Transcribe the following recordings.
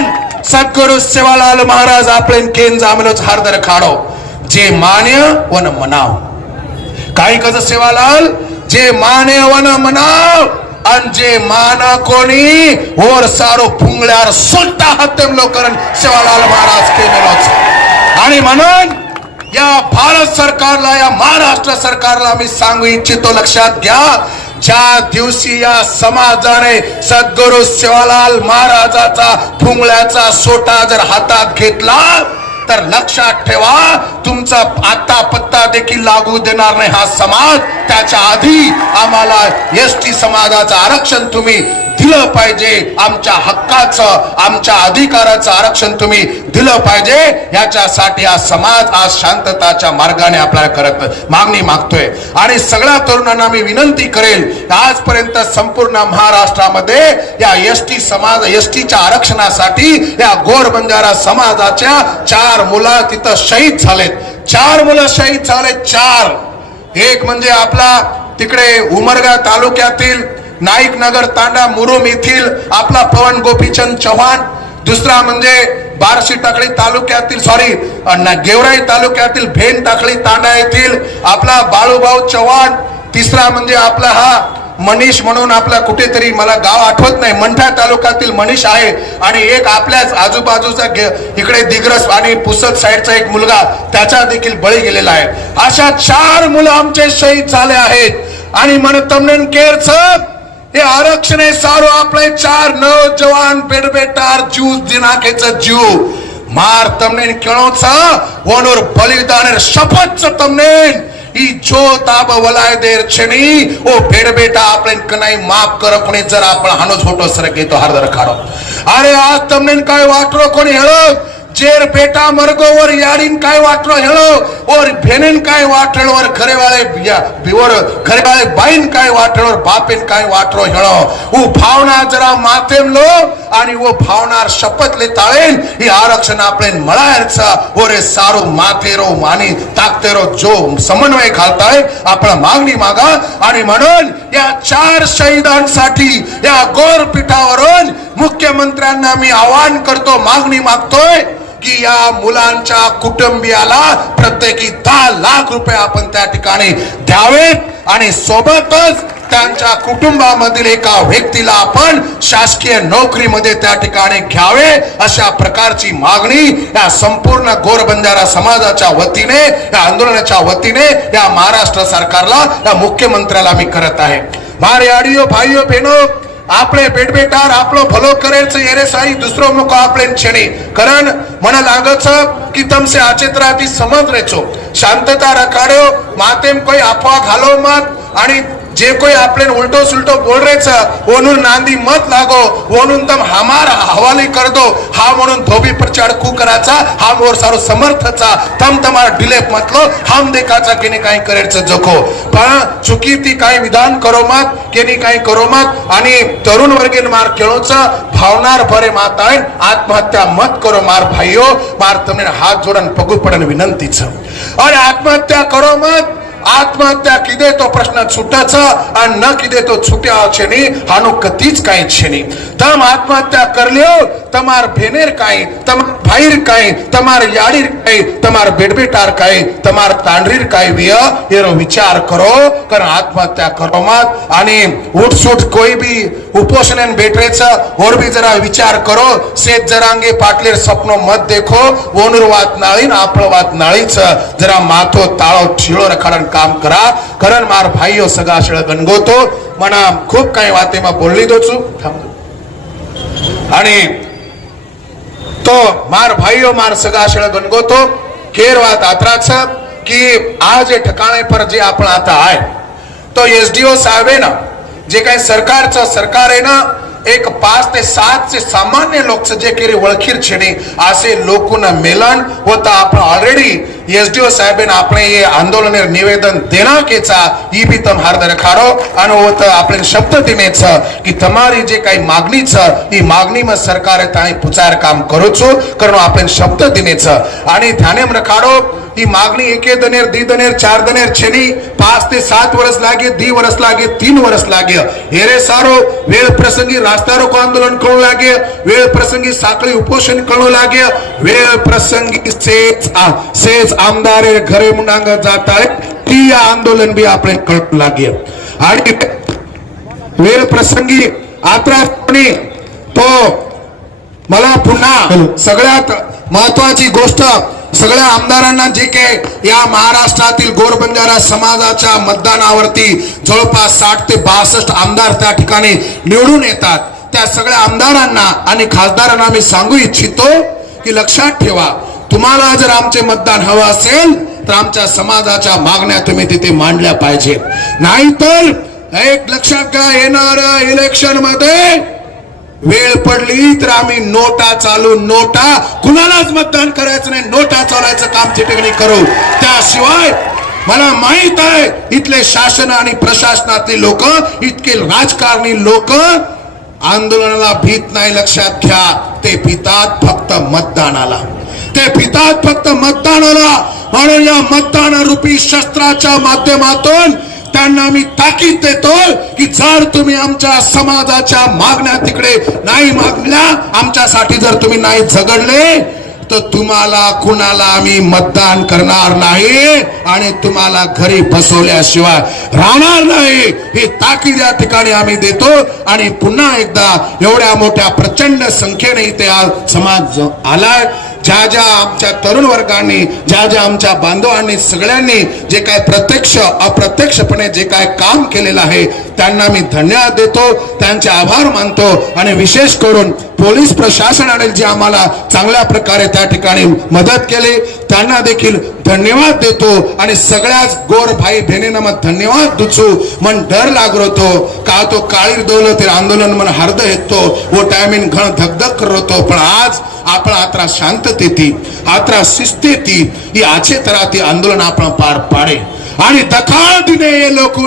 मनान सद्गुरु सेवालाल महाराज आपले केन जामलोच हारदर खाडो. जे मान्य वन मनाव. काही कस सेवालाल जे माने वन मनाव. आणि जे मान कोणी वर सारो फुंगल्यार सुलता हत्तेम लोकरण सेवालाल महाराज केलेलोच. आणि म्हणून या भारत सरकारला या महाराष्ट्र सरकारला मी सांगू इच्छितो लक्षात घ्या. ज्या दिवशी या समाजाने सद्गुरु शिवालाल महाराजाचा फुंगळ्याचा सोटा जर हातात घेतला तर लक्षात ठेवा तुमचा आता पत्ता देखील लागू देणार नाही हा समाज. त्याच्या आधी आम्हाला एस टी समाजाचं आरक्षण तुम्ही दिलं पाहिजे. आमच्या हक्काचं आमच्या अधिकाराचं आरक्षण तुम्ही दिलं पाहिजे. याच्यासाठी हा समाज आज शांतताच्या मार्गाने आपल्याला करत मागणी मागतोय. आणि सगळ्या तरुणांना मी विनंती करेल आजपर्यंत संपूर्ण महाराष्ट्रामध्ये या एस टी समाज एस टीच्या आरक्षणासाठी या गोर बंजारा समाजाच्या चार मुलं तिथं शहीद झालेत. चार मुलं शहीद झालेत चार. एक म्हणजे आपला तिकडे उमरगा तालुक्यातील नाईक नगर तांडा मुरुम येथील आपला पवन गोपीचंद चव्हाण. दुसरा म्हणजे बार्शी टाकळी तालुक्यातील सॉरी गेवराई तालुक्यातील भेन टाकळी तांडा येथील आपला बाळूभाऊ चव्हाण. तिसरा म्हणजे आपला हा मनीष म्हणून आपला कुठेतरी मला गाव आठवत नाही मंठा तालुक्यातील मनीष आहे. आणि एक आपल्याच आजूबाजूचा इकडे दिग्रस आणि पुसद साईडचा एक मुलगा त्याचा देखील बळी गेलेला आहे. अशा चार मुलं आमचे शहीद झाले आहेत. आणि मन तमनेन केरच हे आरक्षण आहे सारो આપણે ચાર નવજવાન પેડબેટાર જ્યુસ દી નાખે છે જીવ માર તમને કેણો છે ઓનોર બલિદાન શપથ છે તમને ઈ જો તાબ વલાય દેર છની ઓ પેડબેટા આપણે કનાઈ માફ કરો કોને જર આપણે હાનો છોટો સરકે તો હાર દરખાડો અરે આજ તમને કાય વાટરો કોની હેળો वर याडीन काय वाटलो हेळो और भेनेन काय वाटलो वर घरेवाळे या- वर घरेवाळे बाईन काय वाटलो वर बापेन काय वाटलो हेळो उ भावना जरा माथेम लो आणि वो भावना शपथ ले ताळेन ही आरक्षण आपले मळायचा ओरे सारो माथेरो मानी ताकतेरो जो समन्वय घालताय आपण मागणी मागा आणि म्हणून या चार शहीदांसाठी या गोर पीठावरून मुख्यमंत्र्यांना मी आवाहन करतो मागणी मागतोय की या मुलांच्या कुटुंबियाला प्रत्येकी दहा लाख रुपये आपण त्या ठिकाणी द्यावेत आणि सोबतच त्यांच्या कुटुंबामधील एका व्यक्तीला आपण शासकीय नोकरीमध्ये त्या ठिकाणी घ्यावे अशा प्रकारची मागणी या संपूर्ण गोरबंजारा समाजाच्या वतीने या आंदोलनाच्या वतीने या महाराष्ट्र सरकारला या मुख्यमंत्र्याला मी करत आहे. मारे आडिओ भाईओ बेनो आपले बेटबेटार आपलं भलो करेच કરે साई એને સારી आपले छेणे. कारण मला लागत की तमसे લાગે છે કે शांतता અચેતરાથી સમજ રહેશો શાંતતા રખાડ્યો માતેમ કોઈ जे कोई आपले उल्टो सुलटो बोल रहे छ ओनु नांदी मत लागो ओनु तम हमार हवाले कर दो हा म्हणून धोबी प्रचार कु कराचा हा मोर सारो समर्थचा तम तमार डिले मतलो हम देखाचा केने काही करेच जोखो. पण चुकी ती काही विधान करो मत केने काही करो मत आणि तरुण वर्गीन मार केळोचा भावनार भरे माताय आत्महत्या मत करो मार भाईयो मार तमने हात जोडन पगु पडन विनंती छ अरे आत्महत्या करो मत आत्महत्या किदे तो प्रश्न सुटाचा आणि न किदे तो छुट्या छेनी हानो कधीच काही छेनी तम आत्महत्या करल्यो तमार भेनेर काही तमार भाईर काही तमार याडीर काही तमार बेडबेटार काही तमार तांडरीर काही विय येरो विचार करो कर आत्महत्या करो मत. आणि उठसूट कोई भी उपोषण बेटरेच और भी जरा विचार करो सेत जरांगे पाटलेर सपनो मत देखो वोनुर वात नाळीन आपळ वात नाळीच जरा माथो ताळो ठिळो रखाडण रखाडन काम करा. करण मार भाईयो सगा शेळ गणगोतो. मना खूप काही वाते मा बोलली दोचू. आणि तो मार भाईयो मार सगा शेळ गणगोतो. केर वात आत्राच की आज हे ठिकाणे पर जे आपण आता आहे. तो एसडीओ साहेब आहे ना जे काही सरकारचं सरकार आहे એક પાંચ ને સાત છે સામાન્ય લોક છે જે કેરી વળખીર છેડી આશે લોકોના મિલન હોતા આપણે ઓલરેડી એસડીઓ સાહેબે આપણે એ આંદોલને નિવેદન દેના કે છા ઈ બી તમે હાર્દ રખાડો અને હોતા આપણે શબ્દ દીને છે કે તમારી જે કાંઈ માગણી છે એ માગણીમાં સરકારે તાણી પૂછાર કામ કરો છો કરનો આપણે શબ્દ દીને છે આને ધ્યાને રખાડો ही मागणी एके दनेर दी दनेर चार दनेर छेनी पाच ते सात वर्ष लागे दी वर्ष लागे तीन वर्ष लागे हेरे सारो वेळ प्रसंगी रास्ता रोको आंदोलन करू लागे वेळ प्रसंगी साखळी उपोषण करू लागे वेळ प्रसंगी सेच सेच आमदार घरे मुंडांग जात आहेत ती या आंदोलन बी आपण करू लागे आणि वेळ प्रसंगी आत्रा तो मला पुन्हा सगळ्यात महत्वाची गोष्ट सगळ्या आमदारांना जे काही या महाराष्ट्रातील गोरबंजारा समाजाच्या मतदानावरती जवळपास साठ ते बासष्ट आमदार त्या ठिकाणी निवडून येतात. त्या सगळ्या आमदारांना आणि खासदारांना मी सांगू इच्छितो की लक्षात ठेवा तुम्हाला जर आमचे मतदान हवं असेल तर आमच्या समाजाच्या मागण्या तुम्ही तिथे मांडल्या पाहिजे नाहीतर एक लक्षात घ्या येणार इलेक्शनमध्ये वेळ पडली तर आम्ही नोटा चालू नोटा कुणालाच मतदान करायचं नाही नोटा चालायचं काम ठिकाणी करू. त्याशिवाय मला माहीत आहे इथले शासन आणि प्रशासनातले लोक इतके राजकारणी लोक आंदोलनाला भीत नाही लक्षात घ्या. ते भीतात फक्त मतदानाला. ते भीतात फक्त मतदानाला. म्हणून या मतदान रूपी शस्त्राच्या माध्यमातून त्यांना मी ताकीद देतो की जर तुम्ही आमच्या समाजाच्या मागण्या तिकडे नाही मागल्या आमच्यासाठी जर तुम्ही नाही झगडले तर तुम्हाला कुणाला आम्ही मतदान करणार नाही आणि तुम्हाला घरी बसवल्याशिवाय राहणार नाही. ही ताकीद या ठिकाणी आम्ही देतो आणि पुन्हा एकदा एवढ्या मोठ्या प्रचंड संख्येने इथे आज समाज आलाय ज्या ज्या आमच्या तरुण वर्गांनी ज्या ज्या आमच्या बांधवांनी सगळ्यांनी जे काय प्रत्यक्ष अप्रत्यक्षपणे जे काय काम केलेलं आहे त्यांना मी धन्यवाद देतो त्यांचे आभार मानतो आणि विशेष करून पोलीस प्रशासनाने जे आम्हाला चांगल्या प्रकारे त्या ठिकाणी मदत केली त्यांना देखील धन्यवाद देतो आणि सगळ्याच गोर भाई बहिणींना मग धन्यवाद दुचू. मन डर लागतो का तो काळीर दौलत आंदोलन मन हर्द येतो वो टायमिंग घण धगधग करतो पण आज आपण आत्रा शांततेती आत्रा शिस्तेती ही आचे तरा ती आंदोलन आपण पार पाडे. आणि दखा दिने हे लोक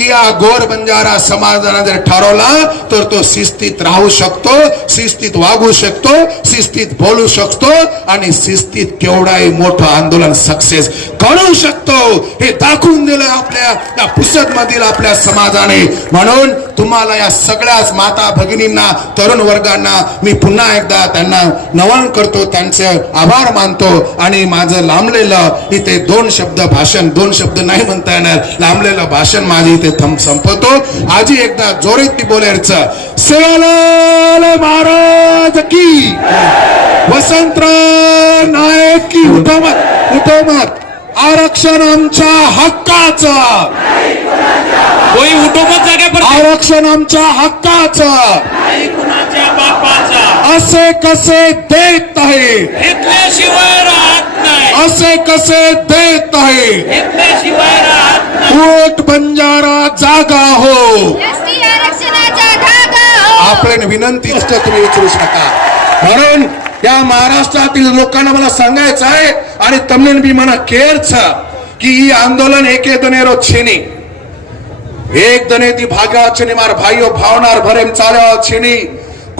की या गोर बंजारा समाजाने जर ठरवला तर तो शिस्तीत राहू शकतो शिस्तीत वागू शकतो शिस्तीत बोलू शकतो आणि शिस्तीत केवढाही मोठं आंदोलन सक्सेस करू शकतो. हे दाखवून दिलं आपल्या या पुस्तक मधील आपल्या समाजाने. म्हणून तुम्हाला या सगळ्याच माता भगिनींना तरुण वर्गांना मी पुन्हा एकदा त्यांना नमन करतो त्यांचे आभार मानतो. आणि माझं लांबलेलं इथे दोन शब्द भाषण दोन शब्द नाही म्हणता येणार. लांबलेलं भाषण माझे इथे थंब संपवतो. आजी एकदा जोरीत बोलायच. सेवालाल महाराज की. वसंतराव नायक की उठोमत उठोमत आरक्षण आमच्या हक्काचं. कोई उठो मत जागे पर आरक्षण आमच्या हक्काचं. नाही कुणाच्या बापाचा. असे कसे देत आहे? घेतल्याशिवाय असे कसे देत आहे? कोट बंजारा जागा हो. आपण विनंती तुम्ही विचारू शकता. म्हणून या महाराष्ट्रातील लोकांना मला सांगायचं आहे आणि तमने बी म्हणा केअरच की ही आंदोलन एके दने रो छेनी. एक दने ती भाग्या छिनी मार भाईओ भावणार भरेम चालेवा छिनी.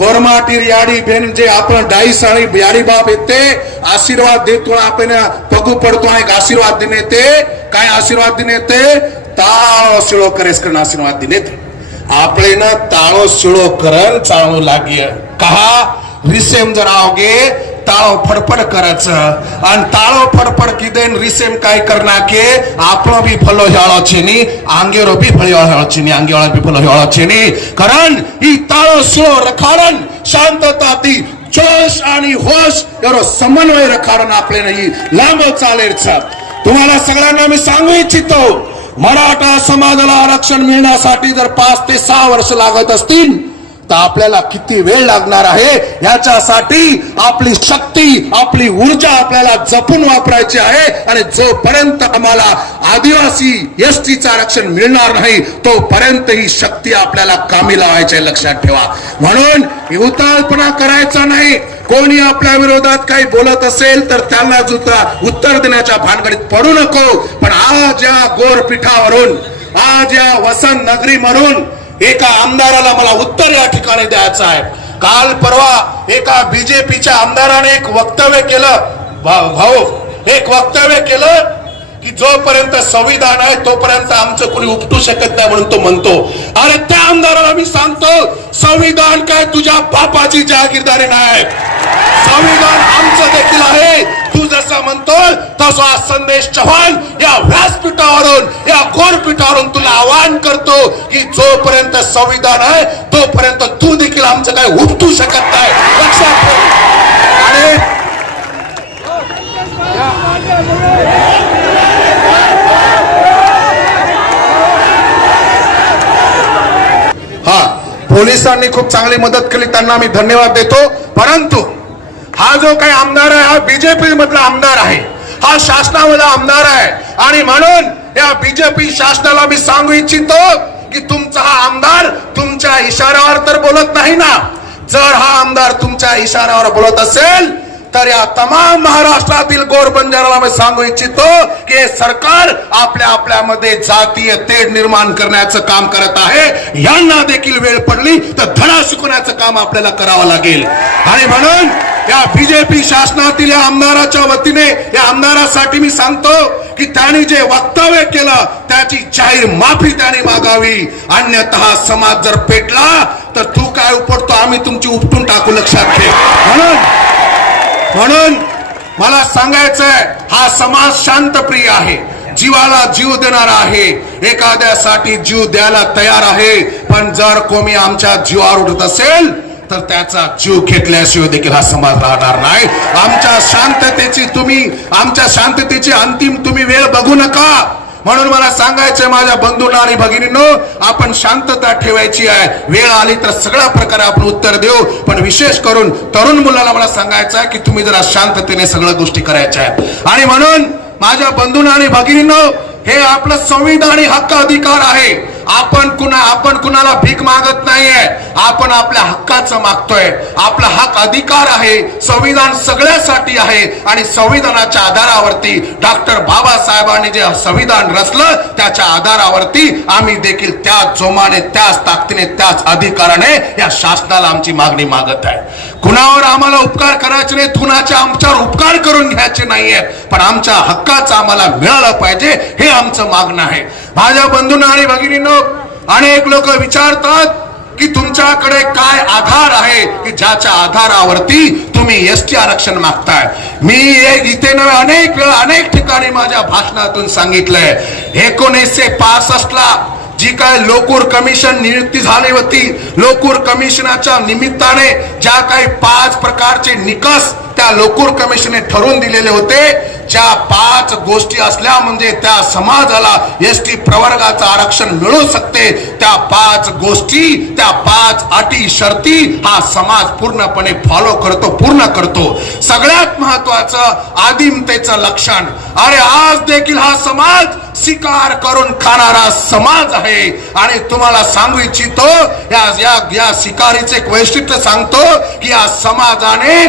છે નહીં કોરમાટીર યાડી બેન જે આપણે ડાઈસાળી યાડી બાપ येते आशीर्वाद देतो आपण पगू पडतो आणि एक आशीर्वाद देणे ते काय आशीर्वाद देणे ते ताळो शिळो करेस करण आशीर्वाद दिने ते આપણે ના તાળો શીળો કરન ચાળો લાગીએ કહા रिसेम जर आवगे ताळो फडफड करायचं आणि ताळो फडफड किदे रिसेम काय करना के આપણો બી ફલો હેળો છે ની આંગેરો બી ફળિયો હેળો છે ની આંગેવાળા બી ફલો હેળો છે ની કારણ ઈ તાળો શીળો રખાડન શાંતતાથી जोश आणि होश एवढं समन्वय रखाडन आपल्याला ही लांब चालेल छ तुम्हाला सगळ्यांना मी सांगू इच्छितो मराठा समाजाला आरक्षण मिळण्यासाठी जर पाच ते सहा वर्ष लागत असतील तर आपल्याला किती वेळ लागणार आहे? याच्यासाठी आपली शक्ती आपली ऊर्जा आपल्याला जपून वापरायची आहे आणि जोपर्यंत आम्हाला आदिवासी एस टीचं आरक्षण मिळणार नाही तोपर्यंत ही शक्ती आपल्याला कामी लावायची लक्षात ठेवा. म्हणून उताळपणा करायचा नाही. कोणी आपल्या विरोधात काही बोलत असेल तर त्यांना जुता उत्तर देण्याच्या भानगडीत पडू नको. पण आज या गोरपीठावरून आज या वसंत नगरी म्हणून एका आमदाराला मला उत्तर या ठिकाणी द्यायचं आहे. काल परवा एका बीजेपीच्या आमदाराने एक वक्तव्य केलं. भाऊ एक वक्तव्य केलं की जोपर्यंत संविधान आहे तोपर्यंत आमचं कोणी उपटू शकत नाही म्हणून तो म्हणतो. अरे त्या आमदाराला मी सांगतो संविधान काय तुझ्या बापाची जहागीरदारी नाही. संविधान आमचं देखील आहे. तू जसा म्हणतोय तसा संदेश चव्हाण या व्यासपीठावरून या कोरपीठावरून तुला आवाहन करतो की जोपर्यंत संविधान आहे तोपर्यंत तू देखील आमचं काय उपटू शकत नाही. लक्षात आणि हा पोलिसांनी खूप चांगली मदत केली त्यांना मी धन्यवाद देतो. परंतु हा जो काही आमदार आहे हा बीजेपी मधला आमदार आहे. हा शासनामधला आमदार आहे. आणि म्हणून या बीजेपी शासनाला मी सांगू इच्छितो की तुमचा हा आमदार तुमच्या इशाऱ्यावर तर बोलत नाही ना. जर हा आमदार तुमच्या इशाऱ्यावर बोलत असेल तर या तमाम महाराष्ट्रातील गोरबंजाराला मी सांगू इच्छितो की हे सरकार आपल्या आपल्यामध्ये जातीय तेढ निर्माण करण्याचं काम करत आहे. यांना देखील वेळ पडली तर धडा शिकवण्याचं काम आपल्याला करावं लागेल. आणि म्हणून या बीजेपी शासनातील या आमदाराच्या वतीने या आमदारासाठी मी सांगतो की त्यांनी जे वक्तव्य केलं त्याची जाहीर माफी त्यांनी मागावी. अन्यथा समाज जर पेटला तर तू काय उपटतो आम्ही तुमची उपटून टाकू लक्षात घे म्हणून म्हणून मला सांगायचंय हा समाज शांतप्रिय आहे. जीवाला जीव देणारा आहे. एखाद्यासाठी जीव द्यायला तयार आहे. पण जर कोणी आमच्या जीवावर उठत असेल तर त्याचा जीव घेतल्याशिवाय देखील हा समाज राहणार नाही. आमच्या शांततेची तुम्ही आमच्या शांततेची अंतिम तुम्ही वेळ बघू नका. म्हणून मला सांगायचंय माझ्या बंधूंना आणि भगिनींनो आपण शांतता ठेवायची आहे. वेळ आली तर सगळ्या प्रकारे आपण उत्तर देऊ. पण विशेष करून तरुण मुलाला मला सांगायचं आहे की तुम्ही जरा शांततेने सगळ्या गोष्टी करायच्या आहेत. आणि म्हणून माझ्या बंधूंना आणि भगिनींनो हे आपलं संविधानी हक्क अधिकार आहे. आपण कुणा आपण कुणाला भीक मागत नाहीये. आपण आपल्या हक्काचं मागतोय. आपला हक अधिकार आहे संविधान सगळ्यासाठी आहे आणि संविधानाच्या आधारावरती डॉक्टर बाबासाहेबांनी जे संविधान रचलं त्याच्या आधारावरती आम्ही देखील त्याच जोमाने त्याच ताकदीने त्याच अधिकाराने या शासनाला आमची मागणी मागत आहे. कुणावर आम्हाला उपकार करायचे नाही कुणाच्या आमच्यावर उपकार करून घ्यायचे नाहीये. पण आमच्या हक्काचं आम्हाला मिळालं पाहिजे हे आमचं मागणं आहे. माझ्या बंधूंना आणि भगिनींनो अनेक लोक विचारतात की तुमच्याकडे काय आधार आहे की ज्याच्या आधारावरती तुम्ही एस टी आरक्षण मागताय. मी एक इथे नव्हे अनेक वेळा अनेक ठिकाणी माझ्या भाषणातून सांगितलंय. एकोणीसशे पासष्ट ला जी काय लोकूर कमिशन नियुक्ती झाली होती लोकूर कमिशनाच्या निमित्ताने ज्या काही पाच प्रकारचे निकष त्या लोकूर कमिशनने ठरवून दिलेले होते ज्या पाच गोष्टी असल्या म्हणजे त्या समाजाला एस टी प्रवर्गाचं आरक्षण मिळू शकते. त्या पाच गोष्टी त्या पाच अटी शर्ती हा समाज पूर्णपणे फॉलो करतो पूर्ण करतो. सगळ्यात महत्वाचं आदिमतेचं लक्षण. अरे आज देखील हा समाज शिकार करून खाणारा समाज आहे. आणि तुम्हाला सांगू इच्छितो या या या शिकारीचे एक वैशिष्ट्य सांगतो की या समाजाने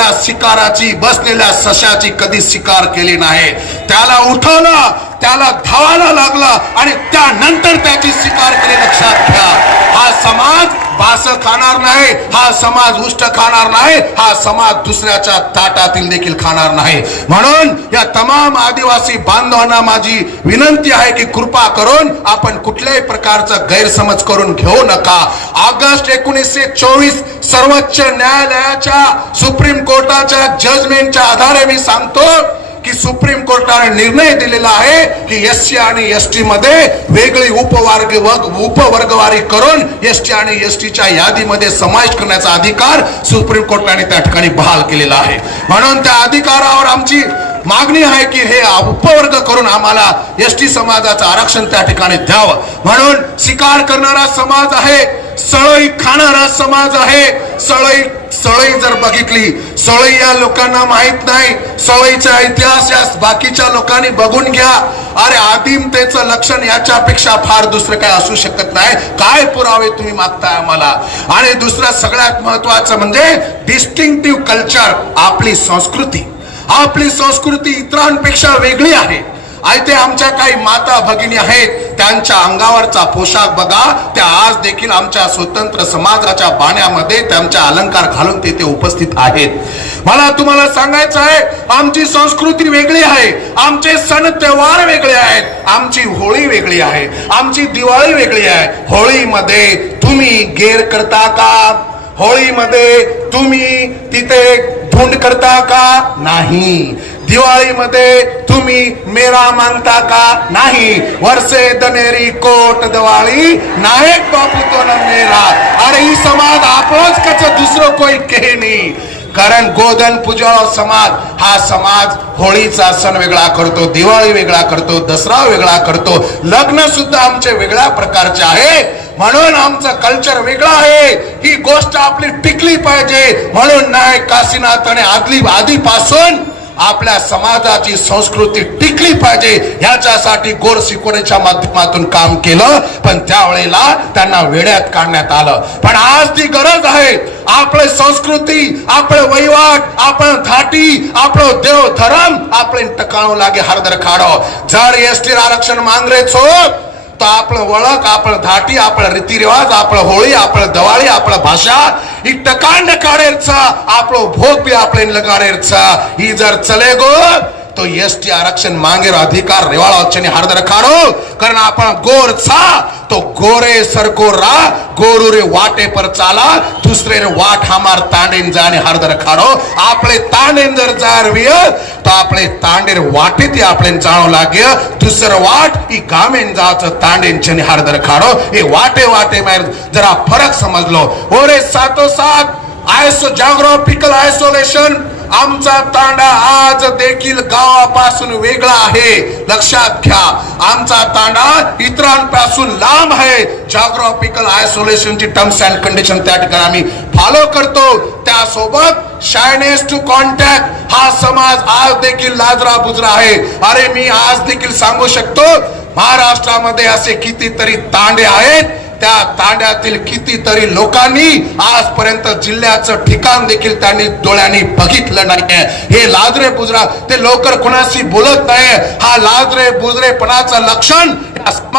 बसलेल्या शिकाराची बसलेल्या सशाची कधी शिकार केली नाही. त्याला उठवलं त्याला धावायला लागला आणि त्यानंतर त्याची शिकार केली. लक्षात घ्या हा समाज पास खाणार नाही हा समाज उष्ट खाणार नाही हा समाज दुसऱ्याच्या ताटातील देखील खाणार नाही. म्हणून या तमाम आदिवासी बांधवांना माझी विनंती आहे की कृपा करून आपण कुठल्याही प्रकारचा गैरसमज करून घेऊ नका. ऑगस्ट एकोणीसशे चोवीस सर्वोच्च न्यायालयाच्या सुप्रीम कोर्टाच्या जजमेंटच्या आधारे मी सांगतो की सुप्रीम कोर्टाने निर्णय दिलेला आहे की एस सी आणि एस टी मध्ये वेगळी उपवर्ग उपवर्गवारी करून एस टी आणि एस टीच्या यादीमध्ये समावेश करण्याचा अधिकार सुप्रीम कोर्टाने त्या ठिकाणी बहाल केलेला आहे. म्हणून त्या अधिकारावर आमची मागणी आहे की हे उपवर्ग करून आम्हाला एस टी समाजाचं आरक्षण त्या ठिकाणी द्यावं. म्हणून शिकार करणारा समाज आहे सळई खाणारा समाज आहे. सळई सळई जर बघितली सळई या लोकांना माहीत नाही सळईचा इतिहास या बाकीच्या लोकांनी बघून घ्या. अरे आदिमतेचं लक्षण याच्यापेक्षा फार दुसरं काय असू शकत नाही. काय पुरावे तुम्ही मागताय आम्हाला? आणि दुसरं सगळ्यात महत्वाचं म्हणजे डिस्टिंक्टिव्ह कल्चर आपली संस्कृती. आपली संस्कृती इतरांपेक्षा वेगळी आहे. ते आमच्या काही माता भगिनी आहेत त्यांच्या अंगावरचा पोशाख बघा त्या आज देखील आमच्या स्वतंत्र समाजाच्या बाण्यामध्ये त्यांच्या अलंकार घालून तेथे उपस्थित आहेत. मला तुम्हाला सांगायचं आहे आमची संस्कृती वेगळी आहे आमचे सण त्योहार वेगळे आहेत आमची होळी वेगळी आहे आमची दिवाळी वेगळी आहे. होळीमध्ये तुम्ही गेर करता का? होळीमध्ये तुम्ही तिथे खून करता का नाही? दिवाळीमध्ये तुम्ही मेरा मानता का नाही? वर्षे दनेरी कोट दिवाळी नायक बापू तो न मेरा अरे ही समाज आपणच कच दुसरं कोई कहे नाही. कारण गोधन पुजाळ समाज हा समाज होळीचा सण वेगळा करतो दिवाळी वेगळा करतो दसरा वेगळा करतो लग्न सुद्धा आमचे वेगळ्या प्रकारचे आहे. म्हणून आमचं कल्चर वेगळं आहे. ही गोष्ट आपली टिकली पाहिजे. म्हणून नाही काशीनाथ आणि आदली आधीपासून आपल्या समाजाची संस्कृती टिकली पाहिजे ह्याच्यासाठी गोड शिकवण्याच्या माध्यमातून काम केलं पण त्यावेळेला त्यांना वेड्यात काढण्यात आलं. पण आज ती गरज आहे आपले संस्कृती आपले वहिवाट आपण धाटी आपलं देव धरम आपले टकाणू लागे हरदर खाडो. जर एस टी आरक्षण मांगरेच होत तर आपलं ओळख आपलं धाटी आपलं रीतिरिवाज आपलं होळी आपलं दिवाळी आपलं भाषा ही टकांड काढेरचा आपलं भोग बी आपले लगाडेरचा. ही जर चले गो तो एस टी आरक्षण मागेर अधिकार रेवाळाचे हरद रखाड़ो कारण आपण गोर छा तो गोरे सरको रा गोरू रे वाटे पर चाला दुसरे रे वाट हमार तांडेन जाने हरद रखाड़ो आपले तांडेन जर जार तो आपले तांडेर वाटे ते आपले जाणो लागे दुसर वाट ही गामेन जाच तांडेन छनी हरद रखाड़ो हे वाटे वाटे मार जरा फरक समजलो. ओरे सातो सात आयसो जागरो पिकल आयसोलेशन. आमचा तांडा आज देखील गावापासून वेगळा आहे. लक्षात घ्या आमचा तांडा इतरांपासून लांब आहे. जॉग्राफिकल आयसोलेशनची टर्म्स अँड कंडिशन त्या ठिकाणी आम्ही फॉलो करतो. त्यासोबत शायनेस टू कॉन्टॅक्ट हा समाज आज देखील लाजरा बुजरा आहे. अरे मी आज देखील सांगू शकतो महाराष्ट्रामध्ये असे कितीतरी तांडे आहेत त्या तांड्यातील कितीतरी लोकांनी आजपर्यंत जिल्ह्याचं ठिकाण देखील त्यांनी डोळ्यांनी बघितलं नाहीये. हे लाजरे बुजरा ते लवकर कोणाशी बोलत नाही हा लाजरे बुजरेपणाचं लक्षण